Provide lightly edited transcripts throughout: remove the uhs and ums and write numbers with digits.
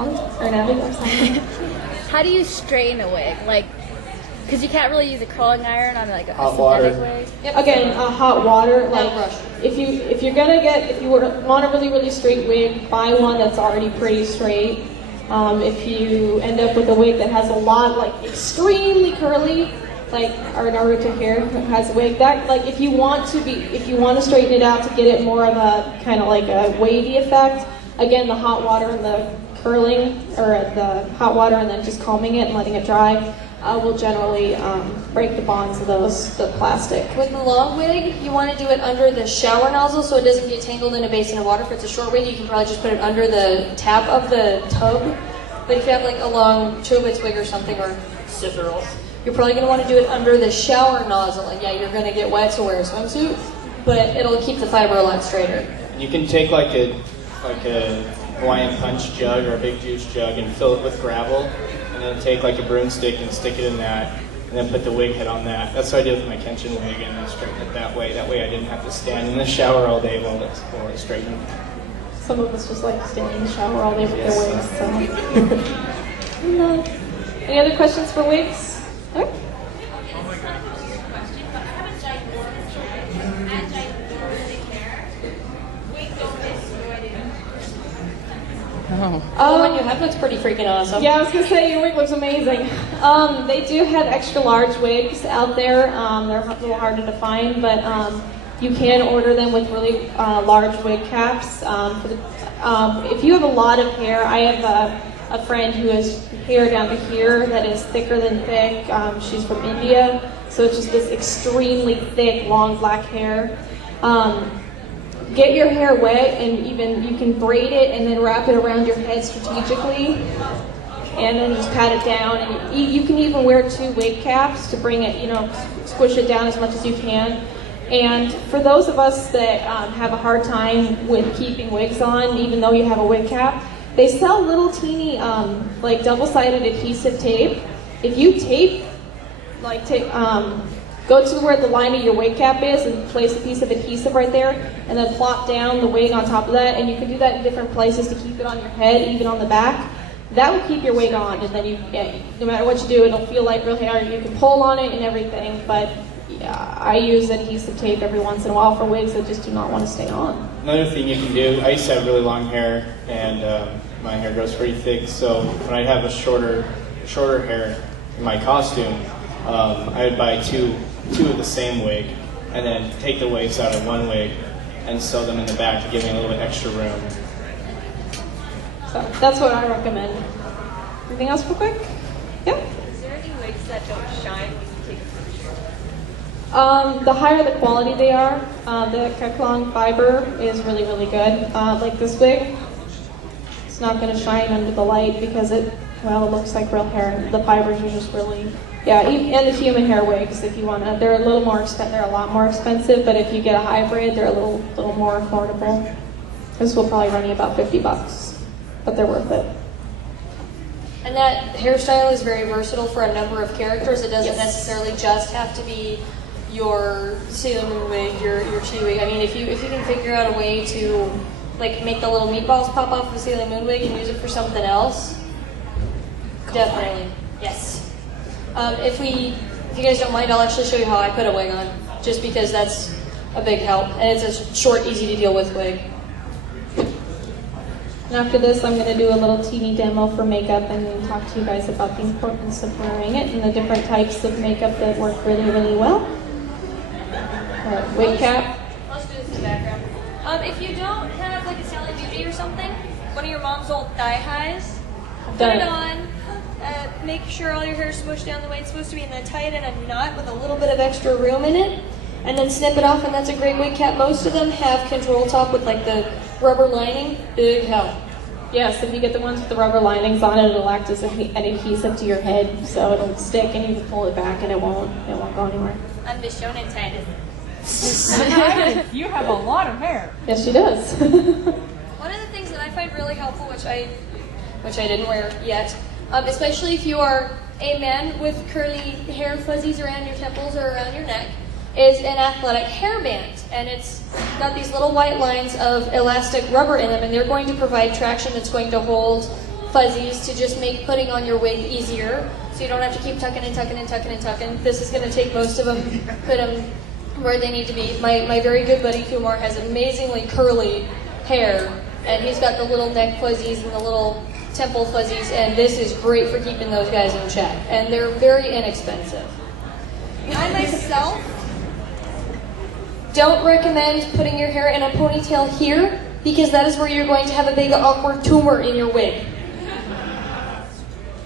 month or Natalie or something. How do you straighten a wig? Like, because you can't really use a curling iron on like a Hot synthetic water. wig. Yep. Again, hot water. Like brush. if you want a really straight wig, buy one that's already pretty straight. If you end up with a wig that has a lot like extremely curly, like our Naruto hair has a wig that like if you want to straighten it out to get it more of a kind of like a wavy effect. Again, the hot water and the curling, or the hot water and then just combing it and letting it dry. Will generally break the bonds of the plastic. With the long wig, you want to do it under the shower nozzle so it doesn't get tangled in a basin of water. If it's a short wig, you can probably just put it under the tap of the tub. But if you have like a long Chobits wig or something, or scissors, you're probably going to want to do it under the shower nozzle. And yeah, you're going to get wet, so wear a swimsuit, but it'll keep the fiber a lot straighter. You can take like a Hawaiian punch jug or a big juice jug and fill it with gravel, and then take like a broomstick and stick it in that, and then put the wig head on that. That's what I did with my Kenshin wig, and then straighten it that way. That way I didn't have to stand in the shower all day while it's straightened. Some of us just like to stand in the shower all day with their wigs. So. Any other questions for wigs? Okay. The one you have looks pretty freaking awesome. Yeah, I was going to say, your wig looks amazing. They do have extra large wigs out there. They're a little harder to find, but you can order them with really large wig caps. If you have a lot of hair, I have a friend who has hair down to here that is thicker than thick. She's from India, so it's just this extremely thick, long black hair. Get your hair wet, and even you can braid it and then wrap it around your head strategically, and then just pat it down. And you can even wear 2 wig caps to bring it, squish it down as much as you can. And for those of us that have a hard time with keeping wigs on, even though you have a wig cap, they sell little teeny like double-sided adhesive tape. If you tape, go to where the line of your wig cap is and place a piece of adhesive right there, and then plop down the wig on top of that. And you can do that in different places to keep it on your head, even on the back. That will keep your wig on, and then no matter what you do, it'll feel like real hair. You can pull on it and everything, but yeah, I use adhesive tape every once in a while for wigs that just do not want to stay on. Another thing you can do, I used to have really long hair, and my hair grows pretty thick, so when I have a shorter hair in my costume, I would buy two of the same wig, and then take the waves out of one wig and sew them in the back to give me a little bit extra room. So that's what I recommend. Anything else real quick? Yeah? Is there any wigs that don't shine when you take a picture? The higher the quality they are, the Keklong fiber is really, really good. Like this wig, it's not going to shine under the light because it looks like real hair. The fibers are just really, and the human hair wigs, if you want to, they're a lot more expensive, but if you get a hybrid, they're a little more affordable. This will probably run you about $50, but they're worth it. And that hairstyle is very versatile for a number of characters. It doesn't necessarily just have to be your Sailor Moon wig, your Chi wig. I mean, if you can figure out a way to like make the little meatballs pop off of the Sailor Moon wig and use it for something else, definitely, yes. If you guys don't mind, I'll actually show you how I put a wig on, just because that's a big help, and it's a short, easy to deal with wig. And after this, I'm going to do a little teeny demo for makeup and then talk to you guys about the importance of wearing it and the different types of makeup that work really, really well. Wig cap. Let's do this in the background. If you don't have like a Sally Beauty or something, one of your mom's old thigh highs, put it on. Make sure all your hair is smushed down the way it's supposed to be, and then tie it in a knot with a little bit of extra room in it, and then snip it off, and that's a great wig cap. Most of them have control top with like the rubber lining. Big help. Yes, if you get the ones with the rubber linings on it, it'll act as an adhesive to your head, so it'll stick, and you can pull it back, and it won't go anywhere. I'm the shonen type. You have a lot of hair. Yes, she does. One of the things that I find really helpful, which I didn't wear yet, especially if you are a man with curly hair fuzzies around your temples or around your neck, is an athletic hairband. And it's got these little white lines of elastic rubber in them, and they're going to provide traction that's going to hold fuzzies to just make putting on your wig easier, so you don't have to keep tucking and tucking and tucking and tucking. This is going to take most of them, put them where they need to be. My very good buddy Kumar has amazingly curly hair, and he's got the little neck fuzzies and the little temple fuzzies, and this is great for keeping those guys in check. And they're very inexpensive. I myself don't recommend putting your hair in a ponytail here, because that is where you're going to have a big awkward tumor in your wig.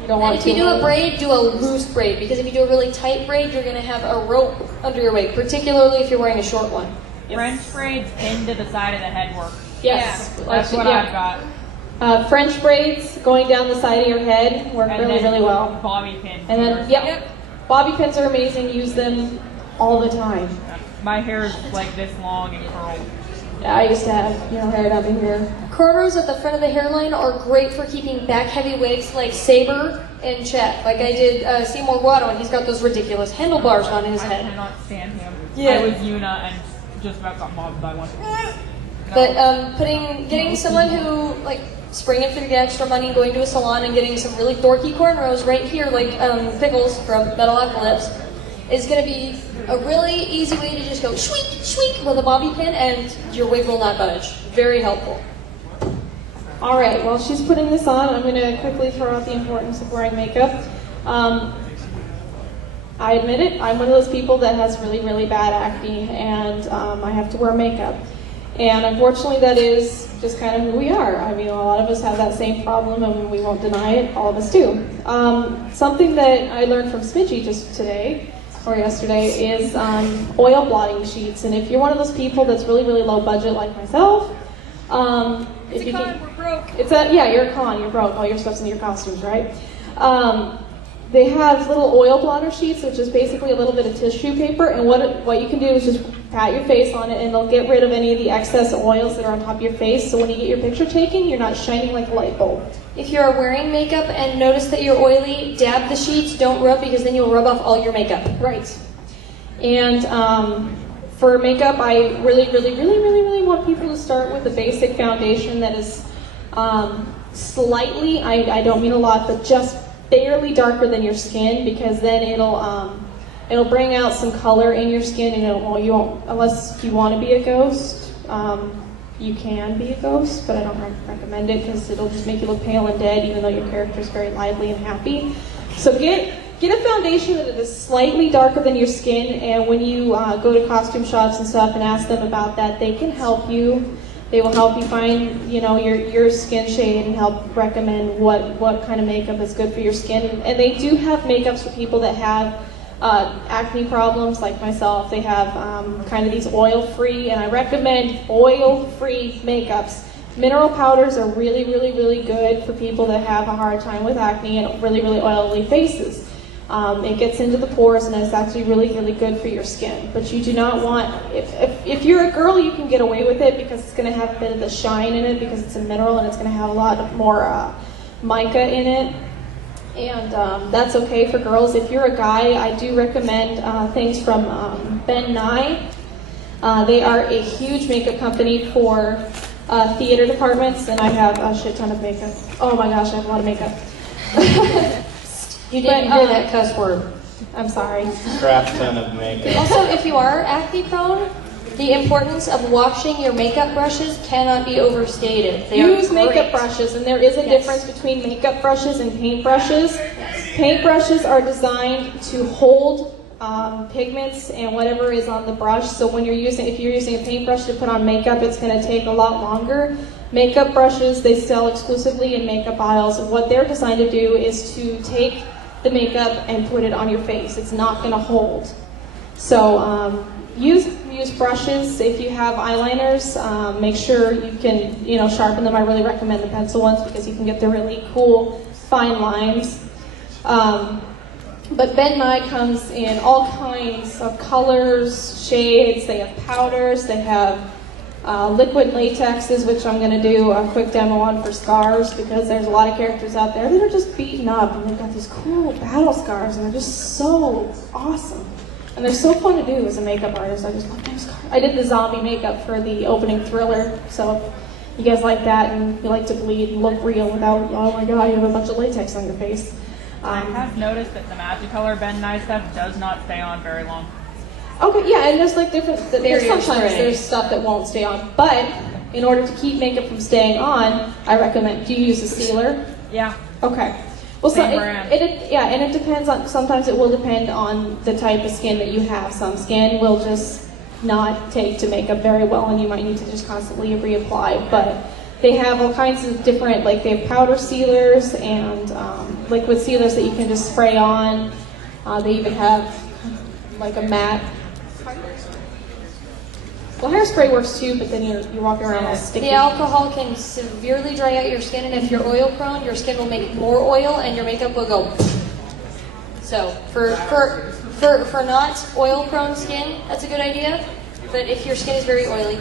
You don't want And if you do a braid, do a loose braid, because if you do a really tight braid, you're going to have a rope under your wig, particularly if you're wearing a short one. French braids pinned to the side of the head work. Yes. That's what I've got. French braids going down the side of your head work And really, then really well. Bobby pins. And then, yep, bobby pins are amazing. Use them all the time. My hair is like this long and curled. Yeah, I used to have, hair down to here. Cornrows at the front of the hairline are great for keeping back-heavy wigs like Saber in check. Like I did Seymour Guado, and he's got those ridiculous handlebars on his I head. cannot stand him. Yeah. I was Yuna and just about got mobbed by one. But getting someone who, like, springing through the extra money, going to a salon and getting some really dorky cornrows right here, like Pickles from Metalocalypse, is going to be a really easy way to just go shweek, shweek with a bobby pin, and your wig will not budge. Very helpful. All right, while she's putting this on, I'm going to quickly throw out the importance of wearing makeup. I admit it, I'm one of those people that has really, really bad acne, and I have to wear makeup. And unfortunately, that is just kind of who we are. I mean, a lot of us have that same problem, and we won't deny it. All of us do. Something that I learned from Smidge just today, or yesterday, is oil blotting sheets. And if you're one of those people that's really, really low budget like myself, if you can, We're broke. you're a con, you're broke, all your stuff's in your costumes, right? They have little oil blotter sheets, which is basically a little bit of tissue paper, and what you can do is just pat your face on it, and it'll get rid of any of the excess oils that are on top of your face, so when you get your picture taken, you're not shining like a light bulb. If you're wearing makeup and notice that you're oily, dab the sheets, don't rub, because then you'll rub off all your makeup. Right. And for makeup, I really, really, really, really, really want people to start with a basic foundation that is slightly, I don't mean a lot, but just barely darker than your skin, because then it'll bring out some color in your skin, and you won't, unless you want to be a ghost, you can be a ghost, but I don't recommend it, because it'll just make you look pale and dead, even though your character is very lively and happy. So get a foundation that is slightly darker than your skin, and when you go to costume shops and stuff and ask them about that, they can help you. They will help you find, your skin shade and help recommend what kind of makeup is good for your skin. And they do have makeups for people that have acne problems, like myself. They have kind of these oil-free, and I recommend oil-free makeups. Mineral powders are really, really, really good for people that have a hard time with acne and really, really oily faces. It gets into the pores, and it's actually really, really good for your skin. But you do not want, if you're a girl, you can get away with it because it's going to have a bit of the shine in it, because it's a mineral and it's going to have a lot more mica in it. And that's okay for girls. If you're a guy, I do recommend things from Ben Nye. They are a huge makeup company for theater departments, and I have a shit ton of makeup. Oh my gosh, I have a lot of makeup. You didn't hear that cuss word. I'm sorry. Crap ton of makeup. Also, if you are acne prone, the importance of washing your makeup brushes cannot be overstated. They Use are great. makeup brushes, and there is a difference between makeup brushes and paint brushes. Paint brushes are designed to hold pigments and whatever is on the brush. So when if you're using a paintbrush to put on makeup, it's going to take a lot longer. Makeup brushes, they sell exclusively in makeup aisles, and what they're designed to do is to take the makeup and put it on your face. It's not going to hold. So use brushes. If you have eyeliners, make sure you can sharpen them. I really recommend the pencil ones because you can get the really cool fine lines. But Ben Nye comes in all kinds of colors, shades. They have powders. They have liquid latexes, which I'm going to do a quick demo on for scars, because there's a lot of characters out there that are just beaten up, and they've got these cool battle scars, and they're just so awesome. And they're so fun to do as a makeup artist. I just love those scars. I did the zombie makeup for the opening Thriller, so you guys like that and you like to bleed and look real without, oh my god, you have a bunch of latex on your face. I have noticed that the Magicolor Ben Nye stuff does not stay on very long. Okay, yeah, and there's like different, sometimes spray. there's stuff that won't stay on, but in order to keep makeup from staying on, I recommend, do you use a sealer? Yeah. Okay. Well, Same brand. And it depends on, sometimes it will depend on the type of skin that you have. Some skin will just not take to makeup very well and you might need to just constantly reapply, but they have all kinds of different, like they have powder sealers and liquid sealers that you can just spray on. They even have like a matte. Well, hairspray works too, but then you're walking around all sticky. The alcohol can severely dry out your skin, and if you're oil prone, your skin will make more oil, and your makeup will go. So for not oil prone skin, that's a good idea. But if your skin is very oily,